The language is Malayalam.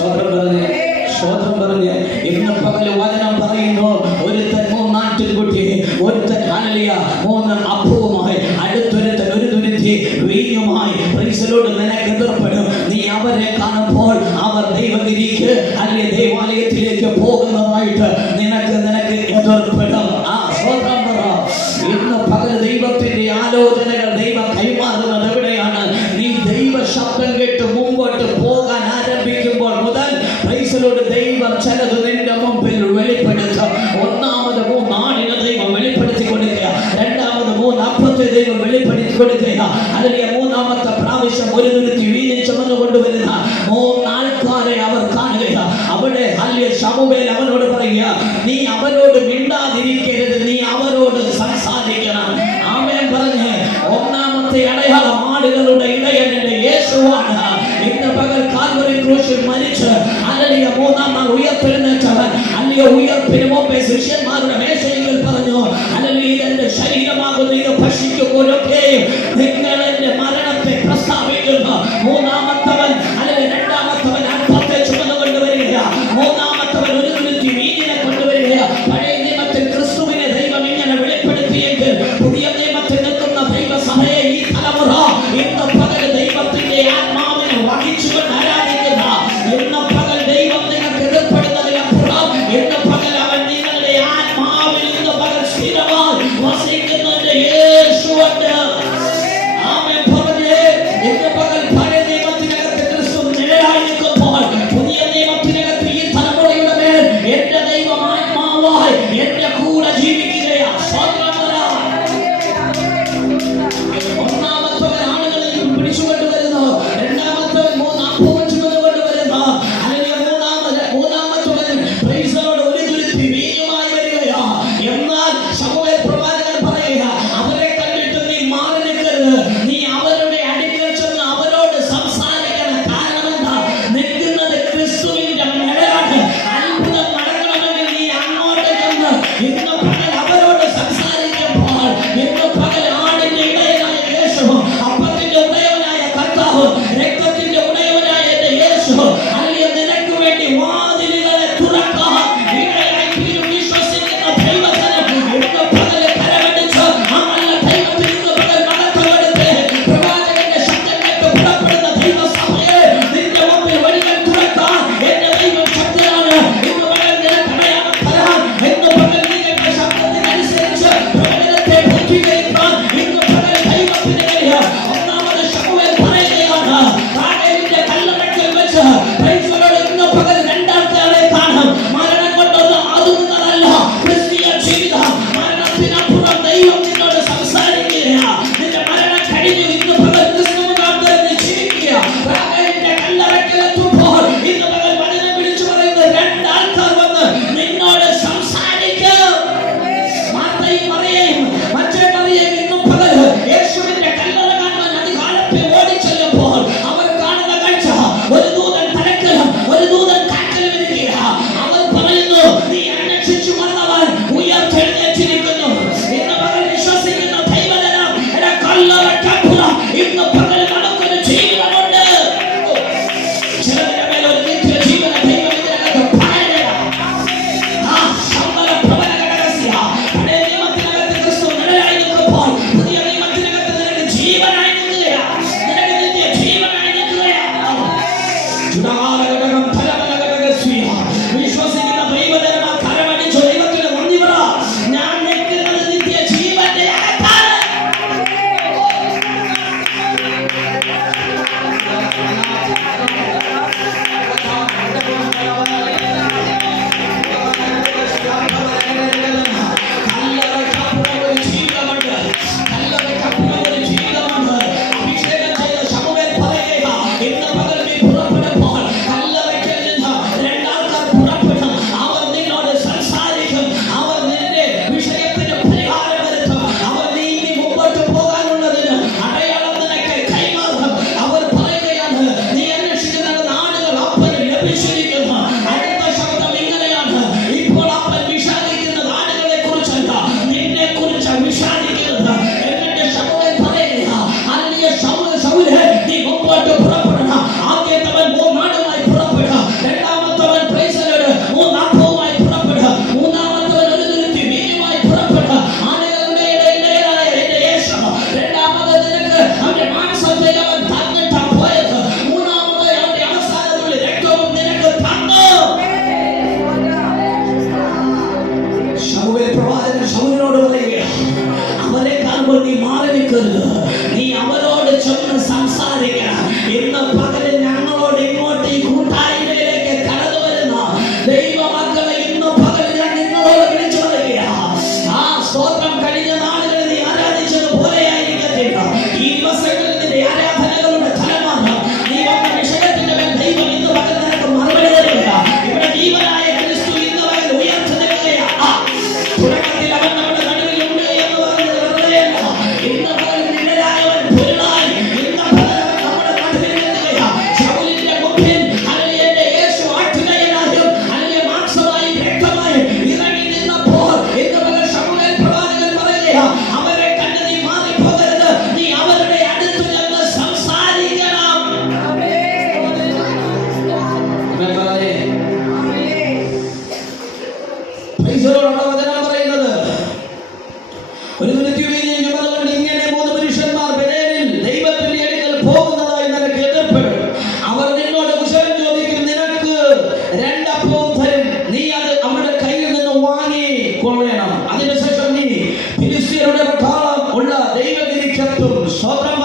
സ്തോത്രം പറഞ്ഞ് ഇന്ന് പകല് വചനം പറയുന്നു, ഒരുത്തൻ 3 ആട്ടിൻകുട്ടി, ഒരുത്തൻ ഹല്ലേലൂയ 3 അപ്പവുമായി, അടുത്തൊരുത്തൻ ഒരു തുരുത്തി വീഞ്ഞുമായി നിനക്ക് എതിർപ്പെടും. നീ അവരെ കാണുമ്പോൾ അവർ ദൈവഗിരിക്ക് അല്ലെങ്കിൽ ദേവാലയത്തിലേക്ക് പോകുന്നതായിട്ട് നിനക്ക് എതിർപ്പെടും. സ്തോത്രം പറ. ഇന്ന് പകൽ ദൈവത്തിന്റെ ആലോചനകൾ ദൈവം കൈമാറുന്നത് എവിടെയാണ്? നീ ദൈവ ശബ്ദം കേട്ട് മുമ്പോട്ട് പോകാൻ ആരംഭിക്കുമ്പോൾ മുതൽ ദൈവം ചിലത് നിന്റെ മുമ്പിൽ വെളിപ്പെടുത്തും. ഒന്നാമത് 3 ആടിനെ ദൈവം വെളിപ്പെടുത്തി കൊടുക്കുക, രണ്ടാമത് 3 അപ്പത്തെ ദൈവം വെളിപ്പെടുത്തി കൊടുക്കുക, അല്ലെങ്കിൽ 3-ാമത്തെ പ്രാവശ്യം ഒരു തുരുത്തി വീഞ്ഞ് ചുമന്നു കൊണ്ടുവരുന്ന 3 ആൾക്കാരെ അവർ കാണുക. അവിടെ ശമൂവേൽ അവനോട് പറയുക, നീ അവരോട് മിണ്ടാതിരിക്കരുത്, നീ അവരോട് സംസാരിക്കണം. ആമേൻ പറഞ്ഞ് 1-ാമത്തെ അടയാളം ആടുകളുടെ ഇടയന്റെ യേശുവാണ്. ഇന്ന് പകൽ കാൽവരി ക്രൂശിൽ മരിച്ച് ഹല്ലേലൂയ 3-ാം നാൾ ഉയർത്തെഴുന്നേറ്റവൻ, ഹല്ലേലൂയ ഉയർപ്പിന് മുമ്പേ ശിഷ്യന്മാരുടെ മേശയിൽ പറഞ്ഞു, ഹല്ലേലൂയ എന്റെ ശരീരമാകുന്ന ഇത് ഭക്ഷിക്കുമ്പോഴൊക്കെ നിങ്ങൾ എന്റെ മരണത്തെ പ്രസ്താവിക്കുന്നു. 3-ാമത്തവൻ ഹല്ലേലൂയ 2-ാമത്തവൻ അപ്പത്തെ ചുമന്നു കൊണ്ടുവരികയാണ്, 3-ാമത്തവൻ ഒരു തുരുത്തി വീഞ്ഞിനെ കൊണ്ടുവരികയാണ്. പഴയ നിയമത്തിൽ ക്രിസ്തുവിനെ ദൈവം ഇങ്ങനെ വെളിപ്പെടുത്തിയെങ്കിൽ പുതിയ നിയമത്തിൽ നിൽക്കുന്ന ദൈവസഭയെ ഈ തലമുറ ഇന്ന് പകൽ ദൈവത്തിന്റെ ആത്മാവിനെ വഹിച്ചുകൊണ്ട് ആരാധിക്കുന്ന, ഇന്ന് പകൽ ദൈവം നിങ്ങൾക്ക് എതിർപ്പെടുന്നതിനപ്പുറം ഇന്ന് പകൽ അവൻ നിങ്ങളുടെ ആത്മാവിൽ ഇന്ന് പകൽ സ്ഥിരമായി വസിക്കുന്നതിന്റെ യേശുവുണ്ട്. ആമേൻ പറഞ്ഞേ. ഇന്ന് പകൽ പഴയ നിയമത്തിനകത്ത് ക്രിസ്തു നിഴലായി നിൽക്കുമ്പോൾ പുതിയ നിയമത്തിനകത്ത് ഈ തലമുറയുടെ മേൽ എന്റെ ദൈവം ആത്മാവായി എന്റെ കൂടെ ജീവിക്കുകയാണ്. ഒന്നാമത്തവൻ ആളുകളിൽ പിടിച്ചുകൊണ്ട് വരുന്നു, രണ്ടാമത്തവൻ 3 അപ്പവും ചുമന്നുകൊണ്ട് വരുന്നു, അല്ലെങ്കിൽ മൂന്നാമത്തവൻ ഒരു തുരുത്തി വീഞ്ഞുമായി വരികയാ. എന്നാൽ ശമൂവേൽ പ്രവാചകൻ പറയുക, അവരെ കണ്ടിട്ട് നീ മാറി നിൽക്കരുത്, നീ അവരുടെ അടുക്കൽ ചെന്ന് അവരോട് സംസാരിക്കണം. കാരണം എന്താ? നിൽക്കുന്നത് ക്രിസ്തുവിന്റെ നിഴലാണ്. അത്ഭുതം നടക്കണമെങ്കിൽ നീ അങ്ങോട്ട് ചെന്ന് ഇന്ന് പകൽ അവരോട് സംസാരിക്കുമ്പോൾ ഇന്ന് പകൽ ആടിന്റെ ഇടയനായ യേശു, അപ്പത്തിന്റെ ഉടയവനായ കർത്താവ്, രക്തത്തിന്റെ ഉടയവനായ എന്റെ യേശു അല്ലെങ്കിൽ നിനക്ക് വേണ്ടി വാതിലുകളെ തുറക്കാൻ ഇടയായി തീരും. വിശ്വസിക്കുന്ന ദൈവജനം ഇന്ന് പകൽ കരമടിച്ച് ആ നല്ല ദൈവത്തിൽ ഇന്ന് പകൽ മഹത്വപ്പെടുത്തി പ്രവാചകന്റെ ശബ്ദം കേട്ട് പുറപ്പെടുന്ന ദൈവസഭയെ നിന്റെ മുമ്പിൽ വഴികൾ തുറക്കാൻ എന്റെ ദൈവം ശക്തനാണ്. ഇന്ന് പകൽ നിനക്ക് അടയാളം തരാൻ, ഇന്ന് പകൽ നിന്റെ ശബ്ദത്തിനനുസരിച്ച് പ്രവചനത്തെ പൂർത്തീകരിക്കാൻ ഇന്ന് പകൽ ദൈവത്തിന് കഴിയും. ഒന്നാമത് ശമൂവേൽ പറയുകയാണ്, കാലേബിന്റെ കല്ലറയ്ക്കൽ വെച്ച് ഇന്ന് പകൽ 2-ാമത്തെ ആളെ കാണും. മരണം കൊണ്ടൊന്നും ആകുന്നതല്ല ക്രിസ്തീയ ജീവിതം. മരണത്തിനപ്പുറം ദൈവം നിന്നോട് സംസാരിക്കുകയാണ്. നിന്റെ മരണം കഴിഞ്ഞു, ഇന്ന് പകൽ ക്രിസ്തുവിനോട് നീ ജീവിക്കുക. കാലേബിന്റെ കല്ലറയ്ക്കൽ എത്തുമ്പോൾ ഇന്ന് പകൽ വചനം വിളിച്ചു പറയുന്ന 2 ആൾക്കാർ വന്ന് നിന്നോട് സംസാരിക്കും. മാർത്തയും മറിയയും മറ്റേ മറിയയും ഇന്നും പകൽ യേശുവിന്റെ കല്ലറ കാണാൻ അധികാലത്തെ ഓടിച്ചെല്ലുമ്പോൾ അവർ കാണുന്ന കാഴ്ച, ഒരു ദൂതൻ തലക്കലും ഒരു ദൂതൻ കാറ്റിലും ഇരിക്കുക. അവർ പറയുന്നു, നീ അന്വേഷിച്ചു വന്നവൻ ഉയർത്തെഴുന്നേറ്റിരിക്കുന്നു. ഇന്ന് പകൽ വിശ്വസിക്കുന്ന ദൈവജനം കല്ലറയ്ക്കപ്പുറം ഇന്ന് പകൽ നമുക്കൊരു ജീവിതമുണ്ട്. ചിലതിന്റെ മേൽ ഒരു നിത്യ ജീവന ദൈവം ഇതിനകത്ത് പറയുകയാണ്. പഴയ നിയമത്തിനകത്ത് ക്രിസ്തു നിഴലായി നിൽക്കുമ്പോൾ പുതിയ നിയമത്തിനകത്ത് നിനക്ക് ജീവനായി നിൽക്കുകയാണ്, നിനക്ക് നിത്യ ജീവനായി നിൽക്കുകയാണ്. ചുടാലഘടകം ഫലമലഘടകസ്വീയ. വിശ്വസിക്കുന്ന ദൈവജനം ആ കരമടിച്ചു ദൈവത്തിന് നന്ദി പറ. ഞാൻ നിൽക്കുന്നത് നിത്യ ജീവന്റെ അകത്താണ്. കല്ലറയ്ക്കപ്പുറം ഒരു ജീവിതമുണ്ട്, കല്ലറയ്ക്കപ്പുറം ഒരു ജീവിതമുണ്ട്. അഭിഷേകം ചെയ്ത ശമൂവേൽ പറയുക, ഇന്ന് പകൽ നീ പുറപ്പെടുമ്പോൾ പകരം ഞങ്ങളോട് ഇങ്ങോട്ട് ഈ കൂട്ടായ്മയിലേക്ക് കടന്നു വരുന്ന ദൈവമക്കളെ ഇന്ന് പകരം ഞാൻ നിങ്ങളോട് വിളിച്ചു പറയുകയാണ്. ആ സ്തോത്രം കഴിഞ്ഞ നാളുകളിൽ നീ ആരാധിച്ചതുപോലെ ആയിരിക്കത്തില്ല. ഈ ദിവസങ്ങളിൽ നിന്റെ ആരാധനകളുടെ ഫലമാണ് നീ വന്ന വിഷയത്തിന്റെ മേൽ ദൈവം ഇന്ന് പകൽ നിനക്ക് മറുപടി തരിക. ഇവിടെ ജീവനായ ക്രിസ്തു ഇന്ന് പകൽ ഉയർത്തെഴുന്നേൽക്കുകയാണ്. തുടക്കത്തിൽ അവൻ നമ്മുടെ നടുവിലുണ്ട് എന്ന് പറഞ്ഞത് വെറുതെയല്ല. ഇന്ന് പകൽ നിഴലായവൻ പൊരുളായി ഇന്ന് പകൽ അവൻ നമ്മുടെ നടുവിൽ നിൽക്കുകയാണ്. ശൗലിന്റെ മുമ്പിൽ ഹല്ലേലൂയ യേശു ആട്ടുകൈയായും ഹല്ലേലൂയ മാംസമായി രക്തമായി ഇറങ്ങി നിന്നപ്പോൾ ഇന്ന് പകൽ ശമൂവേൽ പ്രവാചകൻ പറയുകയാണ്, അവരെ കണ്ട് നീ മാറിപ്പോകരുത്, നീ അവരുടെ അടുത്ത് ചെന്ന് സംസാരിക്കണം. പ്രൈസലോടുള്ള വചനം പറയുന്നത്, ഒരു മൃത്യുവിനെയും ചുമന്നുകൊണ്ട് ഇങ്ങനെ 3 പുരുഷന്മാർ ബെഥേലിൽ ദൈവത്തിന്റെ അടുക്കൽ പോകുന്നതായി നിനക്ക് എതിർപ്പെടും. അവർ നിന്നോട് കുശലം ചോദിക്കും, നിനക്ക് 2 അപ്പവും തരും, നീ അത് അവരുടെ കയ്യിൽ നിന്ന് വാങ്ങി കൊള്ളണം. അതിനുശേഷം നീ ഫിലിസ്ത്യരുടെ പട്ടാളം ഉള്ള ദൈവഗിരിക്കെത്തും. സ്തോത്രം.